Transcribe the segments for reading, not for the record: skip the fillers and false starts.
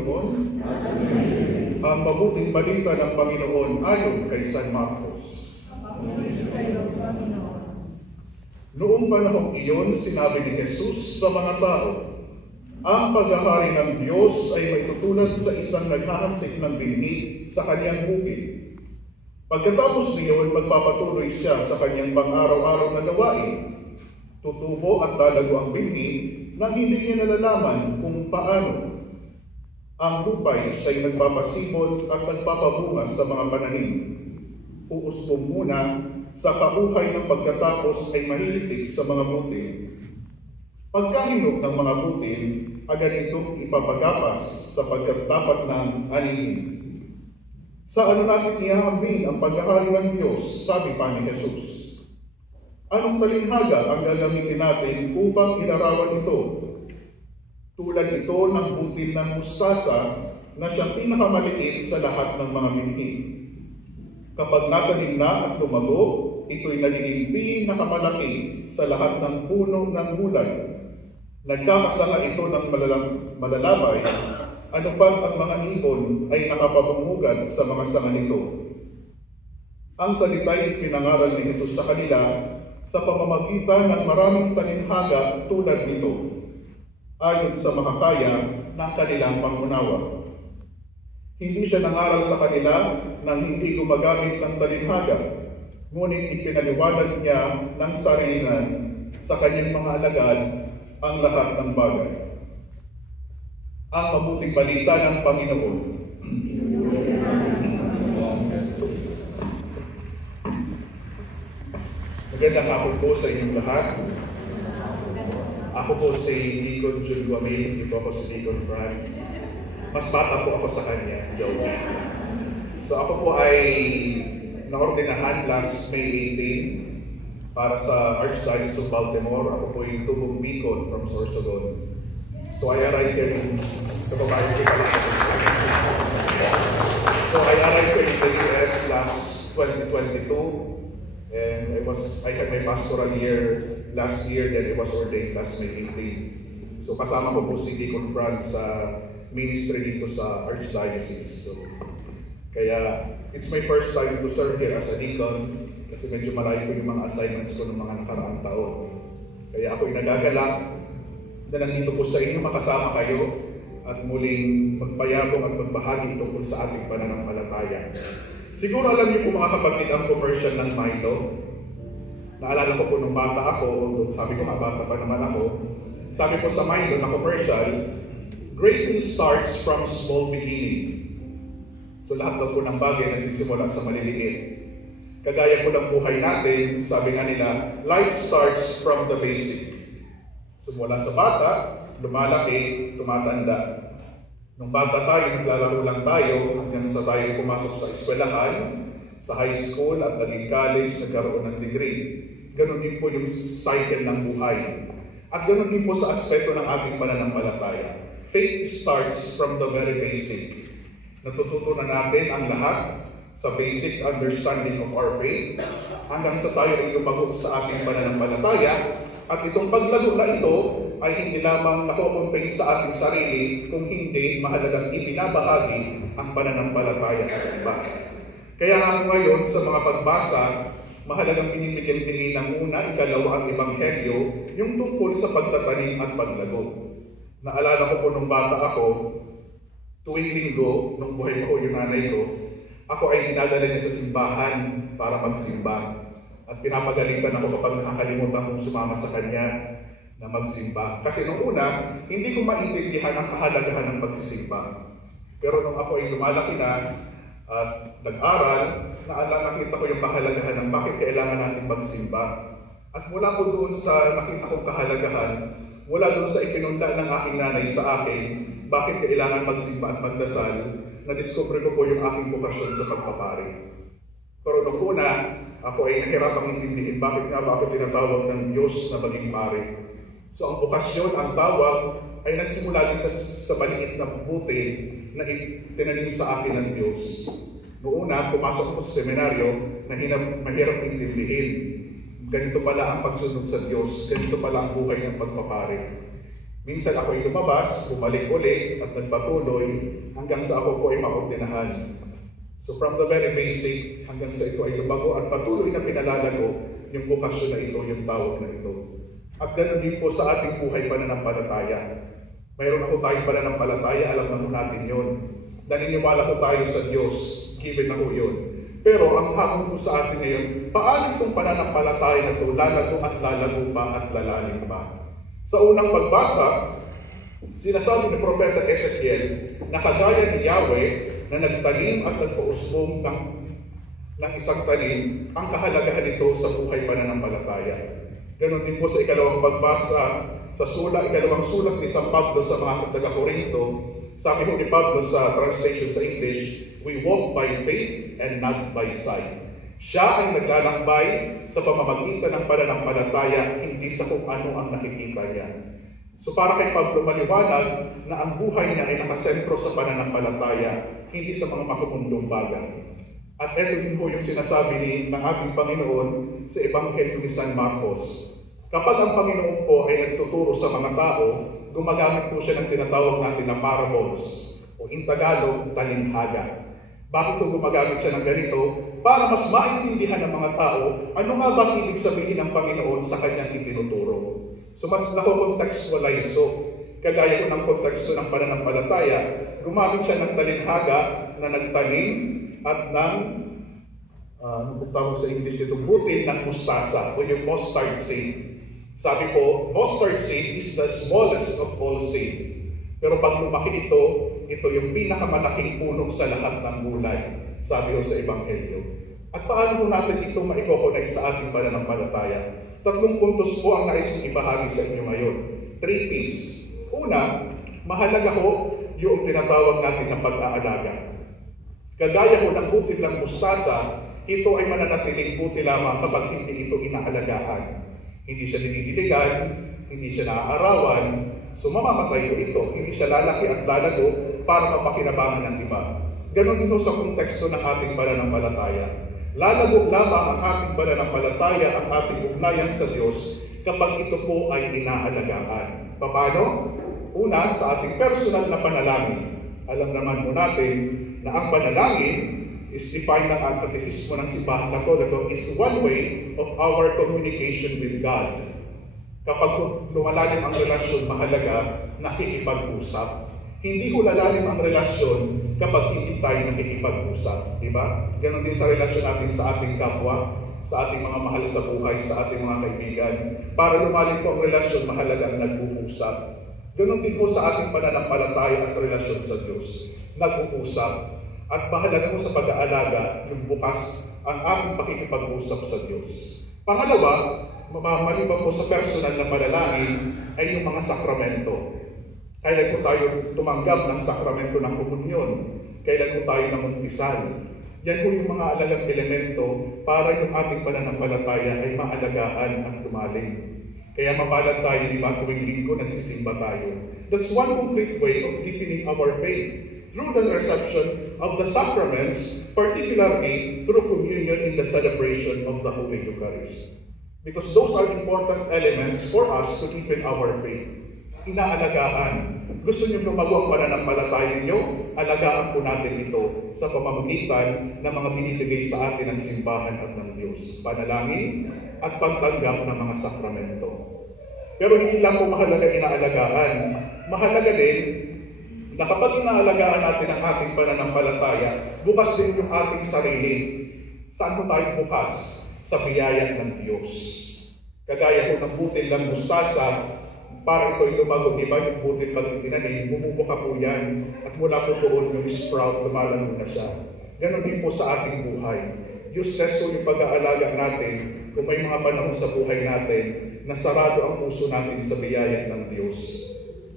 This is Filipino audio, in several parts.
Panginoon. Ang mabuting balita ng Panginoon ayon kay San Marcos. Noong panahong iyon, sinabi ni Jesus sa mga tao, ang paghahari ng Diyos ay may tutulad sa isang naghahasik ng binhi sa kanyang bukid. Pagkatapos niyon, magpapatuloy siya sa kanyang pang-araw-araw na gawain. Tutubo at lalago ang binhi nang hindi niya nalalaman kung paano. Ang lupay siya'y nagpapasibol at nagpapabunga sa mga pananim. Uusbong muna, sa kabuhay ng pagkatapos ay mahihitig sa mga butil. Pagkahinog ng mga butil, agad itong ipapagapas sapagkat dapat ng anihin. Sa ano natin ihahambing ang paghahari ng Diyos, sabi pa ni Jesus. Anong talinghaga ang gagamitin natin upang ilarawan ito? Tulad ito ng butil ng mustasa na siyang pinakamaliit sa lahat ng mga binhi. Kapag natanim na at lumago, ito'y nagiging pinakamalaki sa lahat ng puno ng gulay. Nagkakasanga ito ng malalabay, ano pang ang mga ibon ay nakapabungugad sa mga sanga nito. Ang salita'y pinangaral ni Jesus sa kanila sa pamamagitan ng maraming talinghaga tulad nito, ayon sa makakaya ng kanilang pangunawa. Hindi siya nangaral sa kanila nang hindi gumagamit ng talinghaga, ngunit ipinaliwanag niya ng sarilinan sa kanyang mga alagad ang lahat ng bagay. Ang mabuting balita ng Panginoon. Magandang hapon po sa inyong lahat. Ako po si Deacon Jun Guamin, ito ako si Deacon Franz. Mas bata po ako sa kanya, joke. So ako po ay naordinahan last May 18 para sa Archdiocese of Baltimore. Ako po yung tubong beacon from Sorsogon. So I arrived here in the US last 2022, and I had my pastoral year last year, then I was ordained last May 18. So kasama ko po si Deacon Franz sa ministry dito sa Archdiocese. So kaya it's my first time to serve here as a deacon kasi medyo malayo ko yung mga assignments ko ng mga nakaraang taon. Kaya ako'y nagagalak na nandito po sa inyo, makasama kayo at muling magpayabong at magbahagi tungkol sa ating pananampalataya. Siguro alam niyo po mga kapatid ang commercial ng Milo. Naalala ko po nung bata ako, sabi ko bata pa naman ako, sabi po sa Milo na commercial, great starts from small beginning. So lahat daw po ng bagay nagsisimula sa maliliit. Kagaya po ng buhay natin, sabi nga nila, life starts from the basic. So mula sa bata, lumalaki, tumatanda. Nung bata tayo, naglalaro lang tayo hanggang sa tayo pumasok sa eskwelahan, sa high school at naging college, nagkaroon ng degree. Ganon din po yung cycle ng buhay. At ganon din po sa aspeto ng ating pananampalataya. Faith starts from the very basic. Natututunan natin ang lahat sa basic understanding of our faith hanggang sa tayo ay lumago sa ating pananampalataya. At itong paglago na ito ay hindi lamang nakukontain sa ating sarili kung hindi mahalagang ibinabahagi ang pananampalataya sa iba. Kaya nga ngayon sa mga pagbasa, mahalagang binibigyan din ng una, ikalawa ang ebanghelyo, yung tungkol sa pagtatanim at paglago. Naalala ko po nung bata ako, tuwing linggo, nung buhay ko yung nanay ko, ako ay dinadala niya sa simbahan para magsimba. At pinapagalitan ako kapag nakakalimutan kong sumama sa kanya na magsimba. Kasi nung una, hindi ko maintindihan ang kahalagahan ng pagsisimba. Pero nung ako ay lumalaki na at nag-aral, nakita ko yung kahalagahan ng bakit kailangan natin magsimba. At mula po doon sa nakita kong kahalagahan, mula doon sa ipinunda ng aking nanay sa akin, bakit kailangan magsimba at magdasal, na-discover ko po yung aking bokasyon sa pagpapari. Pero nung una, ako ay nahirapang intindihin bakit nga ba ako tinatawag ng Diyos na maging pari. So ang bokasyon, ang tawag, ay nagsimula din sa maliit na buti na tinanim sa akin ng Diyos. Noong una, pumasok ako sa seminaryo na mahirap intindihin. Ganito pala ang pagsunod sa Diyos, ganito pala ang buhay ng pagpapari. Minsan ako ay lumabas, bumalik ulit at nagpatuloy hanggang sa ako po ay maordinahan. So from the very basic hanggang sa ito ay lumago at patuloy na pinalalago yung bukasyon na ito, yung tawag na ito. At ganoon din po sa ating buhay pananampalataya. Mayroon ako tayong pananampalataya, alam naman natin yun. Naniniwala ko tayo sa Diyos, given na po yun. Pero ang hamon po sa atin ngayon, paano itong pananampalataya na ito lalago pa at lalalim pa? Sa unang pagbasa, sinasabi ni Propeta Ezekiel na kagaya ni Yahweh na nagtanim at nagpausbong ng isang tanim, ang kahalagahan nito sa buhay pananampalataya. Ganon din po sa ikalawang pagbasa, sa ikalawang sulat ni San Pablo sa mga taga-Korinto, sabi po ni Pablo sa translation sa English, we walk by faith and not by sight. Siya ay naglalakbay sa pamamagitan ng pananampalataya, hindi sa kung ano ang nakikita niya. So para kay Pablo maliwanag na ang buhay niya ay nakasentro sa pananampalataya, hindi sa mga makumundong bagay. At ito din po yung sinasabi ng ating Panginoon sa Ebanghelyo ni San Marcos. Kapag ang Panginoon po ay nagtuturo sa mga tao, gumagamit po siya ng tinatawag natin na parables, o in Tagalog, talinhaga. Bakit po gumagamit siya ng ganito? Para mas maintindihan ng mga tao ano nga ba ibig sabihin ng Panginoon sa kanyang itinuturo. So mas nakokontextualize. So, kagaya ko ng konteksto ng pananampalataya, gumamit siya ng talinhaga na nagtanim at ng, tawag sa English dito, butil ng mustasa o yung mustard seed. Sabi po, mustard seed is the smallest of all seed. Pero pag lumaki ito yung pinakamalaking puno sa lahat ng gulay, sabi ko sa Ebanghelyo. At paano natin ito maiko-connect sa ating pananampalataya? 3 puntos po ang nais kong ibahagi sa inyo ngayon. 3 P's. Una, mahalaga ho yung tinatawag natin na pag-aalaga. Kagaya ho ng butil ng mustasa, ito ay mananatiling butil lamang kapag hindi ito inaalagaan. Hindi siya dinidiligan, hindi siya naaarawan, so mamamatay ko ito. Hindi siya lalaki at lalago para mapakinabangan ng iba. Ganon din sa konteksto ng ating pananampalataya. Lalago lamang ang ating pananampalataya, ang ating ugnayan sa Diyos kapag ito po ay inaalagaan. Paano? Una, sa ating personal na panalangin. Alam naman po natin na ang panalangin is defined ng ang katekismo ng Simbahan Katoliko is one way of our communication with God. Kapag lumalalim ang relasyon, mahalaga nakikipag-usap. Hindi ko lalalim ang relasyon kapag hindi tayo nakikipag-usap. Diba? Ganon din sa relasyon natin sa ating kapwa, sa ating mga mahal sa buhay, sa ating mga kaibigan. Para lumalim po ang relasyon, mahalaga ang nag-uusap. Ganon din po sa ating pananampalataya at relasyon sa Diyos. Nag-uusap. At mahalaga po sa pag-aalaga, yung bukas ang ating pakikipag-usap sa Diyos. Pangalawa, maliban po sa personal na panalangin ay yung mga sakramento. Kailan po tayo tumanggap ng sakramento ng komunyon? Kailan po tayo namumpisal? Yan po yung mga alagang elemento para yung ating pananampalataya ay maalagaan at lumalim. Kaya mapalad tayo, di ba, tuwing linggo nagsisimba tayo. That's one concrete way of deepening our faith. Through the reception of the sacraments, particularly through communion in the celebration of the Holy Eucharist. Because those are important elements for us to deepen our faith. Inaalagaan. Gusto niyo lumago ang pananampalataya ninyo? Alagaan po natin ito sa pamamagitan ng mga binibigay sa atin ng simbahan at ng Diyos. Panalangin at pagtanggap ng mga sakramento. Pero hindi lang po mahalaga inaalagaan. Mahalaga din na kapag inaalagaan natin ang ating pananampalataya, bukas din yung ating sarili. Saan po tayo bukas? Sa biyaya ng Diyos. Kagaya po ng butil ng mustasa, para ito ay lumago, di ba? Yung butil pag itinanim, bumubuka po yan. At mula po doon yung sprout, lumalago na siya. Ganon din po sa ating buhay. Useless po yung pag-aalaga natin kung may mga panahon sa buhay natin na sarado ang puso natin sa biyaya ng Diyos.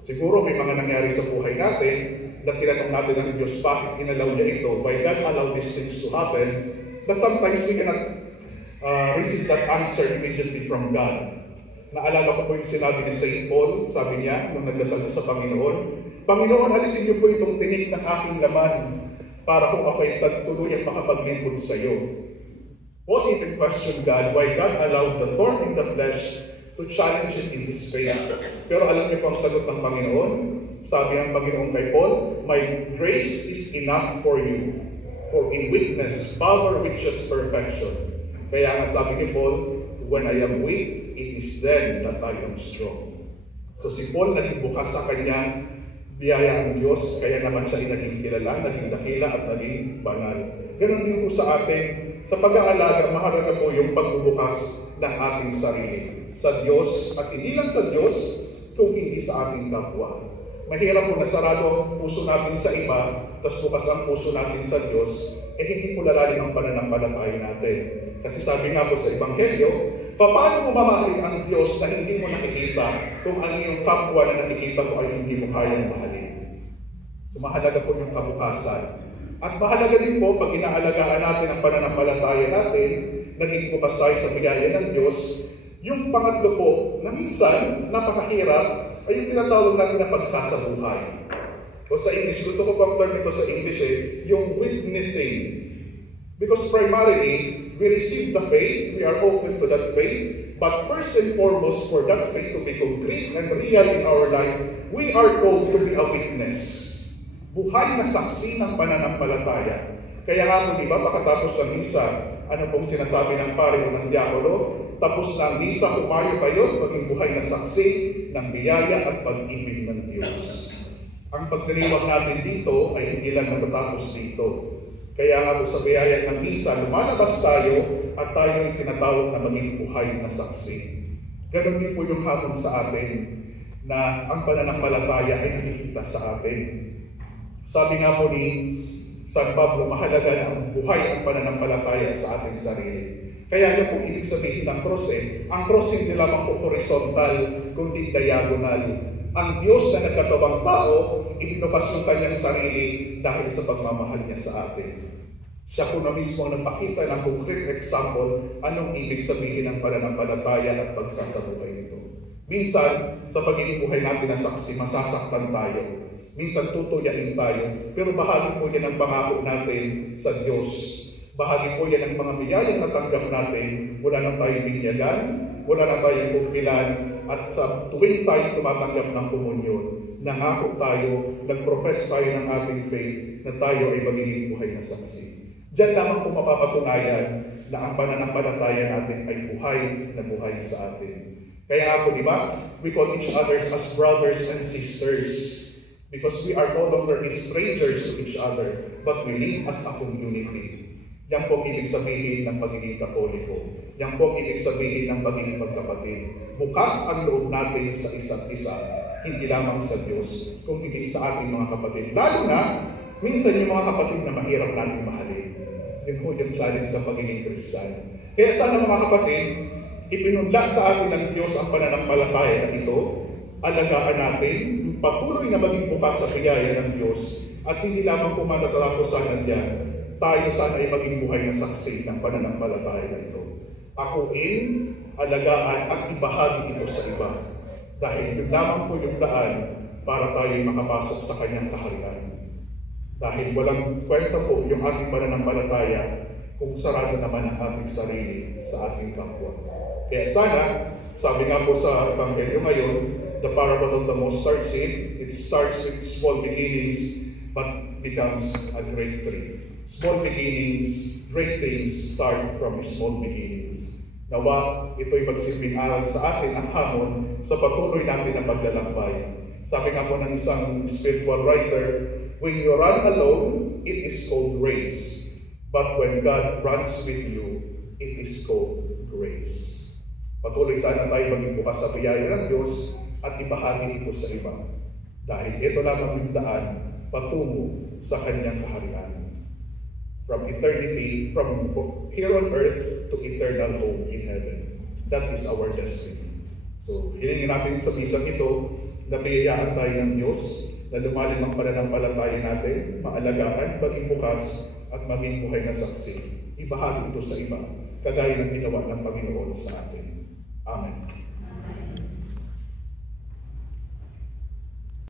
Siguro may mga nangyari sa buhay natin na tinanong natin ng Diyos, bakit inalaw niya ito? Why God allowed these things to happen? But sometimes we cannot receive that answer immediately from God. Naalala ko po yung sinabi ni St. Paul, sabi niya, nung nagdasal sa Panginoon, Panginoon, alisin niyo po itong tinik ng aking laman para kung ako'y tuluyang makapaglingkod sa iyo. Paul even questioned God why God allowed the thorn in the flesh to challenge him in his faith. Pero alam niyo po ang sagot ng Panginoon? Sabi ng Panginoon kay Paul, "My grace is enough for you, for in weakness, power reaches perfection." Kaya nga sabi ni Paul, "When I am weak, it is then that I am strong." So si Paul naging bukas sa kanya biyaya ng Diyos, kaya naman siya ay naging kilala, naging dakila at naging banal. Ganon din po sa atin, sa pag-aalaga, mahalaga po yung pagbubukas ng ating sarili sa Diyos, at hindi lang sa Diyos, kung hindi sa ating kapwa. Mahirap po na sarado ang puso natin sa iba, tapos bukas ang puso natin sa Diyos, hindi po lalalim ang pananampalataya natin. Kasi sabi nga po sa Ebanghelyo, paano mo mamahalin ang Diyos na hindi mo nakikita kung ang iyong kapwa na nakikita mo ay hindi mo kayang mahalin? So, mahalaga po yung kabukasan. At mahalaga din po, pag inaalagaan natin ang pananampalataya natin, naging bukas tayo sa biyaya ng Diyos. Yung pangatlo po, na minsan, napakahirap, ay yung tinatawag natin na pagsasabuhay. O sa English, gusto ko pang term ito sa English yung witnessing. Because primarily, we receive the faith, we are open to that faith, but first and foremost, for that faith to be concrete and real in our life, we are called to be a witness. Buhay na saksi ng pananampalataya. Kaya nga po, di ba, pagkatapos ng misa, ano pong sinasabi ng pare o ng diakono? Tapos ng misa, umayo kayo, maging buhay na saksi ng biyaya at pag-ibig ng Diyos. Ang pagdiriwang natin dito ay hindi lang natatapos dito. Kaya nga po sa biyaya ng misa, lumalabas tayo at tayo ay tinatawag na maging buhay na saksi. Ganon din po yung hamon sa atin na ang pananampalataya ay nakikita sa atin. Sabi nga po ni San Pablo, mahalaga na ang buhay ang pananampalataya sa ating sarili. Kaya niya po ibig sabihin ng cross ang cross hindi lamang po horizontal, kundi diagonal. Ang Diyos na nagkatawang tao, ibinukas yung kanyang sarili dahil sa pagmamahal niya sa atin. Siya po na mismo ang nagpakita ng concrete example anong ibig sabihin ng pananampalataya at pagsasabuhay nito. Minsan, sa pagiging buhay natin na saksi, masasaktan tayo. Minsan tutuyain tayo, pero bahagi po yan ang pangako natin sa Diyos. Bahagi po yan ang mga biyayang natanggap natin. Wala na tayong binyagan, wala na tayong pagpilan, at sa tuwing tayo tumatanggap ng komunyon, nangako tayo, nag-profess tayo ng ating faith na tayo ay magiging buhay na saksi. Diyan lamang po mapapatunayan na ang pananampalataya natin ay buhay na buhay sa atin. Kaya nga po, di ba? We call each other as brothers and sisters. Because we are no longer strangers to each other, but we live as a community. Yan po ang ibig sabihin ng pagiging Katoliko. Yan po ang ibig sabihin ng pagiging magkapatid. Bukas ang loob natin sa isa't isa, hindi lamang sa Diyos, kung hindi sa ating mga kapatid. Lalo na, minsan yung mga kapatid na mahirap natin mahalin. Yun po yung challenge sa pagiging Kristiyano. Kaya sana mga kapatid, ipinunla sa atin ng Diyos ang pananampalataya na ito, alagaan natin, patuloy na maging bukas sa biyaya ng Diyos, at hindi lamang po matatapusan diyan, tayo sana ay maging buhay na saksi ng pananampalataya na ito. Akuin, alagaan at ibahagi ito sa iba. Dahil yun lamang po yung daan para tayo makapasok sa kanyang kaharian. Dahil walang kwenta po yung ating pananampalataya kung sarado naman ang ating sarili sa ating kapwa. Kaya sana, sabi nga po sa Ebanghelyo ngayon, the parable of the mustard seed, it starts with small beginnings, but becomes a great tree. Small beginnings, great things start from small beginnings. Nawa, ito'y magsilbing aral sa atin at hamon sa patuloy natin na paglalakbay. Sabi nga po ng isang spiritual writer, when you run alone, it is called race. But when God runs with you, it is called grace. Patuloy sana tayo maging bukas sa biyaya ng Diyos at ibahagi ito sa iba. Dahil ito lamang yung daan patungo sa kanyang kaharian. From eternity, from here on earth to eternal home in heaven. That is our destiny. So, hilingin natin sa bisang ito na biyayaan tayo ng Diyos, na lumalim ang pananampalataya natin, maalagaan, maging bukas, at maging buhay na saksi. Ibahagi ito sa iba, kagaya ng ginawa ng Panginoon sa atin. Amen.